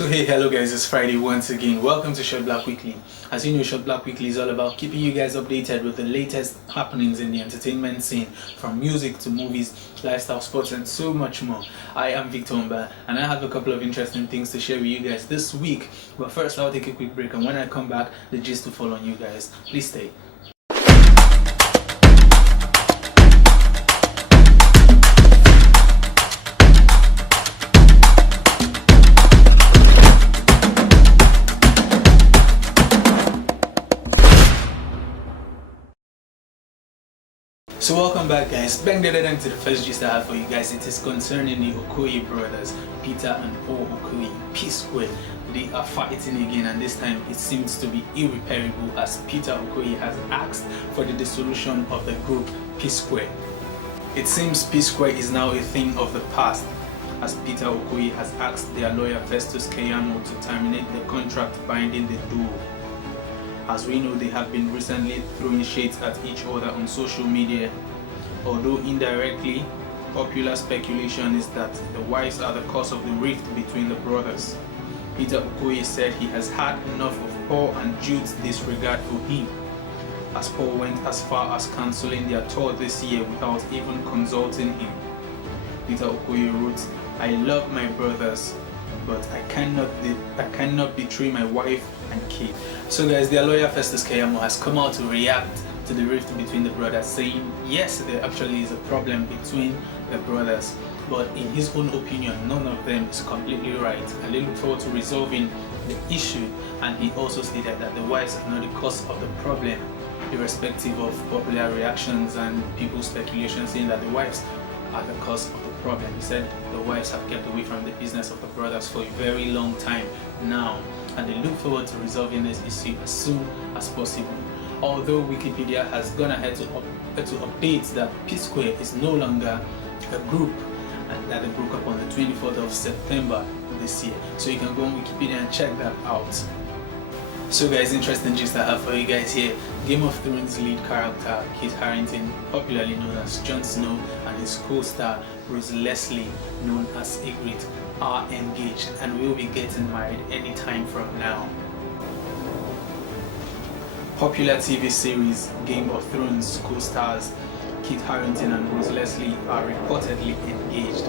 So hey, hello guys, it's Friday once again. Welcome to Shotblac Weekly. As you know, Shotblac Weekly is all about keeping you guys updated with the latest happenings in the entertainment scene, from music to movies, lifestyle, sports, and so much more. I am Victor Mba, and I have a couple of interesting things to share with you guys this week. But first, I'll take a quick break, and when I come back, the gist will fall on you guys. Please stay. So welcome back guys, bang to the first gist I have for you guys. It is concerning the Okoye brothers, Peter and Paul Okoye, P-Square. They are fighting again, and this time it seems to be irreparable, as Peter Okoye has asked for the dissolution of the group P-Square. It seems P-Square is now a thing of the past, as Peter Okoye has asked their lawyer Festus Keyamo to terminate the contract binding the duo. As we know, they have been recently throwing shades at each other on social media, although indirectly, popular speculation is that the wives are the cause of the rift between the brothers. Peter Okoye said he has had enough of Paul and Jude's disregard for him, as Paul went as far as cancelling their tour this year without even consulting him. Peter Okoye wrote, "I love my brothers, but I cannot betray my wife and kid." So guys, their lawyer Festus Keyamo has come out to react to the rift between the brothers, saying yes, there actually is a problem between the brothers, but in his own opinion, none of them is completely right, and they look forward to resolving the issue. And he also stated that the wives are not the cause of the problem, irrespective of popular reactions and people's speculation saying that the wives are the cause of the problem. He said the wives have kept away from the business of the brothers for a very long time now, and they look forward to resolving this issue as soon as possible. Although Wikipedia has gone ahead to update that P-Square is no longer a group, and that they broke up on the 24th of September this year. So you can go on Wikipedia and check that out. So guys, interesting gist I have for you guys here. Game of Thrones lead character Kit Harington, popularly known as Jon Snow, and his co-star Rose Leslie, known as Ygritte, are engaged and will be getting married anytime from now. Popular TV series Game of Thrones co-stars Kit Harington and Rose Leslie are reportedly engaged.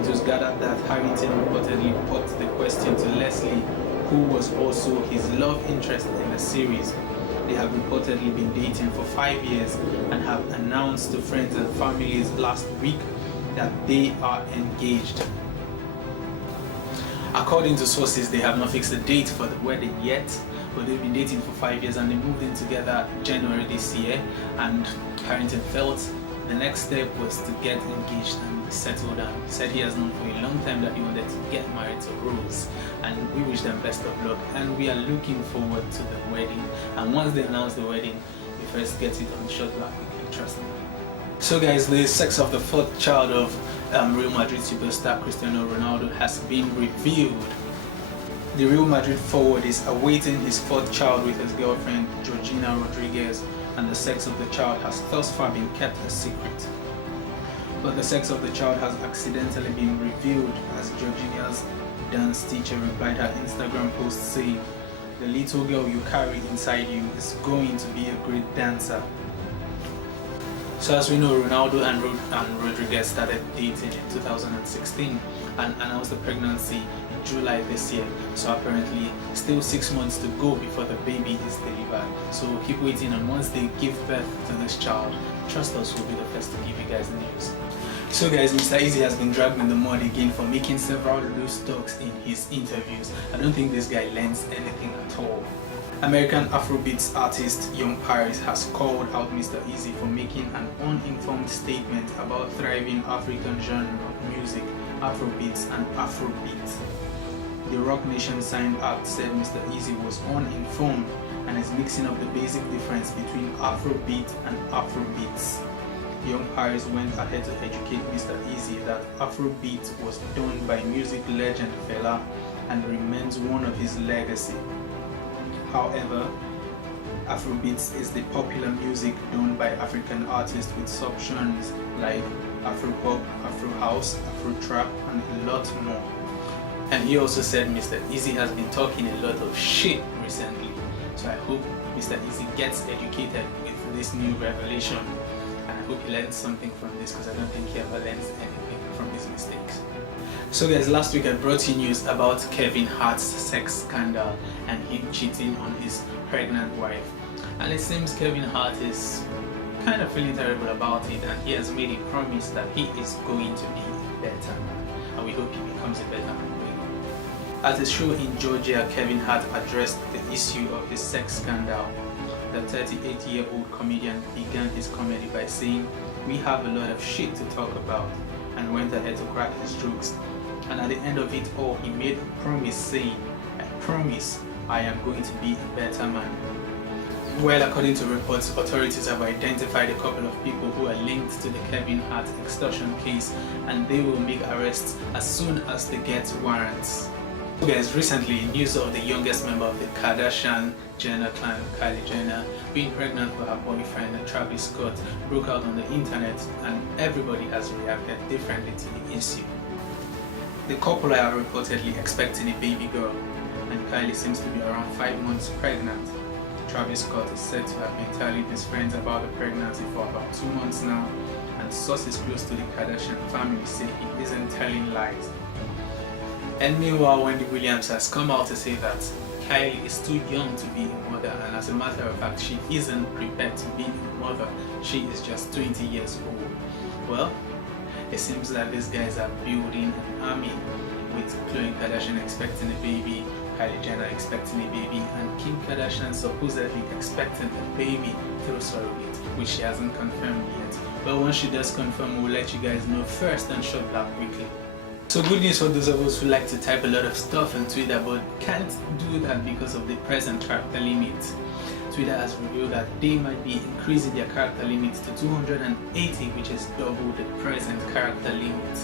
It was gathered that Harington reportedly put the question to Leslie, who was also his love interest in the series. They have reportedly been dating for 5 years and have announced to friends and families last week that they are engaged. According to sources, they have not fixed a date for the wedding yet, but they've been dating for 5 years and they moved in together January this year, and Harington felt the next step was to get engaged and settle down. He said he has known for a long time that he wanted to get married to Rose, and we wish them best of luck, and we are looking forward to the wedding. And once they announce the wedding, we first get it on Shotblac Weekly, trust me. So guys, the sex of the fourth child of Real Madrid superstar Cristiano Ronaldo has been revealed. The Real Madrid forward is awaiting his fourth child with his girlfriend Georgina Rodriguez, and the sex of the child has thus far been kept a secret. But the sex of the child has accidentally been revealed, as Georgina's dance teacher replied her Instagram post saying, "The little girl you carry inside you is going to be a great dancer." So as we know, Ronaldo and Rodriguez started dating in 2016 and announced the pregnancy in July this year. So apparently still 6 months to go before the baby is delivered. So keep waiting, and once they give birth to this child, trust us, we'll be the first to give you guys the news. So guys, Mr. Eazi has been dragged in the mud again for making several loose talks in his interviews. I don't think this guy learns anything at all. American Afrobeats artist Young Paris has called out Mr. Eazi for making an uninformed statement about thriving African genre of music, Afrobeats and Afrobeat. The Rock Nation signed act said Mr. Eazi was uninformed and is mixing up the basic difference between Afrobeat and Afrobeats. Young Paris went ahead to educate Mr. Eazi that Afrobeat was done by music legend Fela and remains one of his legacy. However, Afrobeats is the popular music done by African artists with subgenres like Afropop, Afro House, Afro Trap, and a lot more. And he also said Mr. Eazi has been talking a lot of shit recently. So I hope Mr. Eazi gets educated with this new revelation, and I hope he learns something from this, because I don't think he ever learns anything from his mistakes. So guys, last week I brought you news about Kevin Hart's sex scandal and him cheating on his pregnant wife. And it seems Kevin Hart is kind of feeling terrible about it, and he has made a promise that he is going to be a better man, and we hope he becomes a better man. At a show in Georgia, Kevin Hart addressed the issue of his sex scandal. The 38-year-old comedian began his comedy by saying, "We have a lot of shit to talk about," and went ahead to crack his jokes. And at the end of it all, he made a promise saying, "I promise I am going to be a better man." Well, according to reports, authorities have identified a couple of people who are linked to the Kevin Hart extortion case, and they will make arrests as soon as they get warrants. So guys, recently news of the youngest member of the Kardashian Jenner clan, Kylie Jenner, being pregnant with her boyfriend Travis Scott broke out on the internet, and everybody has reacted differently to the issue. The couple are reportedly expecting a baby girl, and Kylie seems to be around 5 months pregnant. Travis Scott is said to have been telling his friends about the pregnancy for about 2 months now, and sources close to the Kardashian family say he isn't telling lies. And meanwhile, Wendy Williams has come out to say that Kylie is too young to be a mother, and as a matter of fact, she isn't prepared to be a mother. She is just 20 years old. Well, it seems that these guys are building an army, with Khloe Kardashian expecting a baby, Kylie Jenner expecting a baby, and Kim Kardashian supposedly expecting a baby through surrogate, which she hasn't confirmed yet. But once she does confirm, we'll let you guys know first on Shotblac Weekly. So good news for those of us who like to type a lot of stuff on Twitter but can't do that because of the present character limit. Twitter has revealed that they might be increasing their character limit to 280, which is double the present character limit.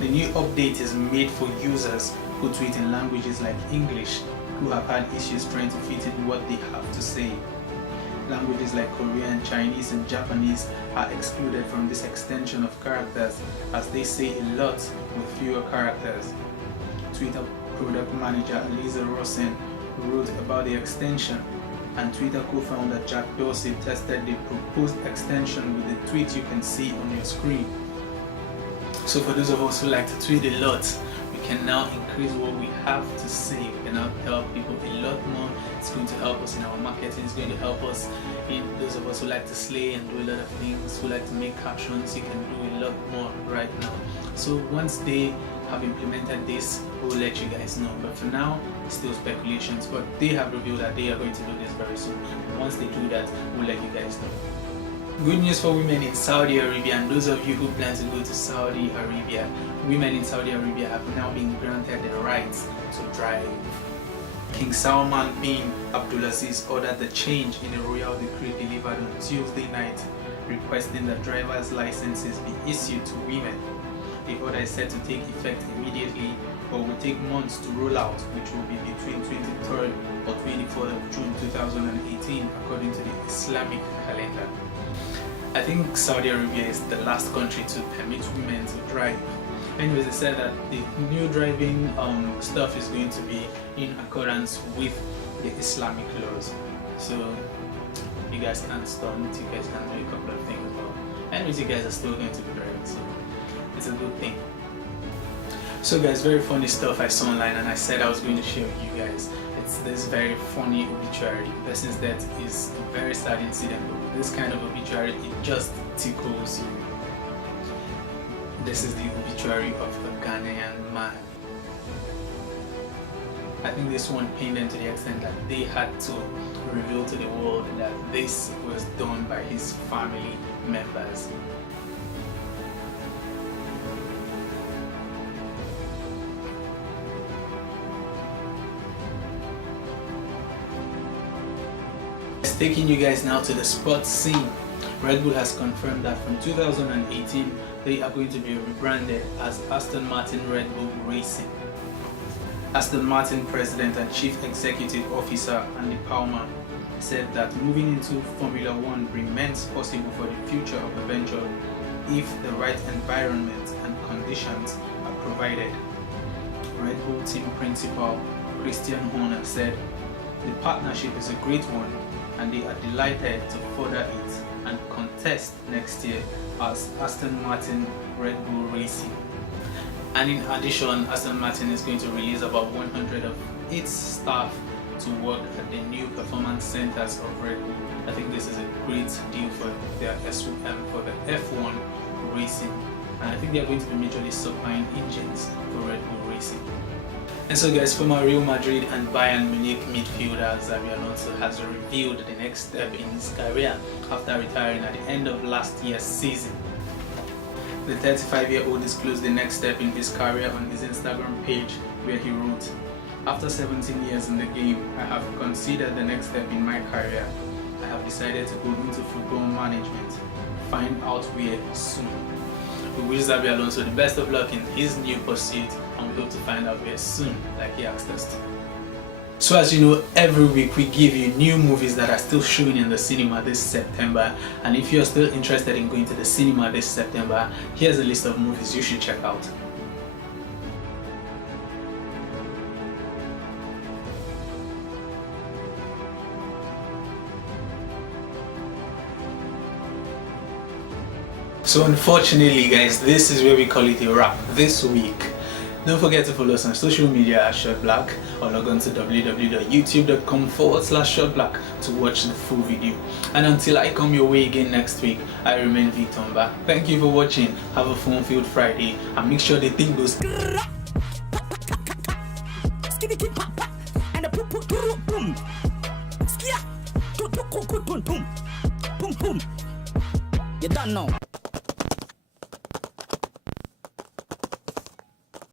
The new update is made for users who tweet in languages like English, who have had issues trying to fit in what they have to say. Languages like Korean, Chinese, and Japanese are excluded from this extension of characters, as they say a lot with fewer characters. Twitter product manager Lisa Rosen wrote about the extension, and Twitter co-founder Jack Dorsey tested the proposed extension with the tweet you can see on your screen. So for those of us who like to tweet a lot, we can now increase what we have to say. We can now help people a lot more. It's going to help us in our marketing. It's going to help us in those of us who like to slay and do a lot of things, who like to make captions. You can do a lot more right now. So once they have implemented this, we'll let you guys know. But for now, it's still speculations. But they have revealed that they are going to do this very soon. Once they do that, we'll let you guys know. Good news for women in Saudi Arabia, and those of you who plan to go to Saudi Arabia. Women in Saudi Arabia have now been granted the right to drive. King Salman bin Abdulaziz ordered the change in a royal decree delivered on Tuesday night, requesting that driver's licenses be issued to women. The order is set to take effect immediately, but will take months to roll out, which will be between 23rd or 24th of June 2018, according to the Islamic calendar. I think Saudi Arabia is the last country to permit women to drive. Anyways, they said that the new driving stuff is going to be in accordance with the Islamic laws. So you guys can't stunt, you guys can do a couple of things, but anyways, you guys are still going to be driving, so it's a good thing. So guys, very funny stuff I saw online, and I said I was going to share with you guys. It's this very funny obituary. The person's death is a very sad incident, but with this kind of obituary, it just tickles you. This is the obituary of a Ghanaian man. I think this one pained them to the extent that they had to reveal to the world that this was done by his family members. Taking you guys now to the sports scene. Red Bull has confirmed that from 2018 they are going to be rebranded as Aston Martin Red Bull Racing. Aston Martin President and Chief Executive Officer Andy Palmer said that moving into Formula One remains possible for the future of the venture if the right environment and conditions are provided. Red Bull team principal Cristiano Ronaldo said, "The partnership is a great one and they are delighted to further it and contest next year as Aston Martin Red Bull Racing." And in addition, Aston Martin is going to release about 100 of its staff to work at the new performance centers of Red Bull. I think this is a great deal for their for the F1 racing, and I think they are going to be majorly supplying engines for Red Bull Racing. And so guys, former Real Madrid and Bayern Munich midfielder Xavi Alonso has revealed the next step in his career after retiring at the end of last year's season. The 35-year-old disclosed the next step in his career on his Instagram page, where he wrote, "After 17 years in the game, I have considered the next step in my career. I have decided to go into football management. Find out where soon." We wish Xavi Alonso the best of luck in his new pursuit, and we hope to find out where soon, like he asked us to. So as you know, every week we give you new movies that are still showing in the cinema this September, and if you're still interested in going to the cinema this September, here's a list of movies you should check out. So unfortunately guys, this is where we call it a wrap this week. Don't forget to follow us on social media at Shotblac, or log on to www.youtube.com/Shotblac to watch the full video. And until I come your way again next week, I remain Victor. Thank you for watching, have a fun-filled Friday, and make sure the thing goes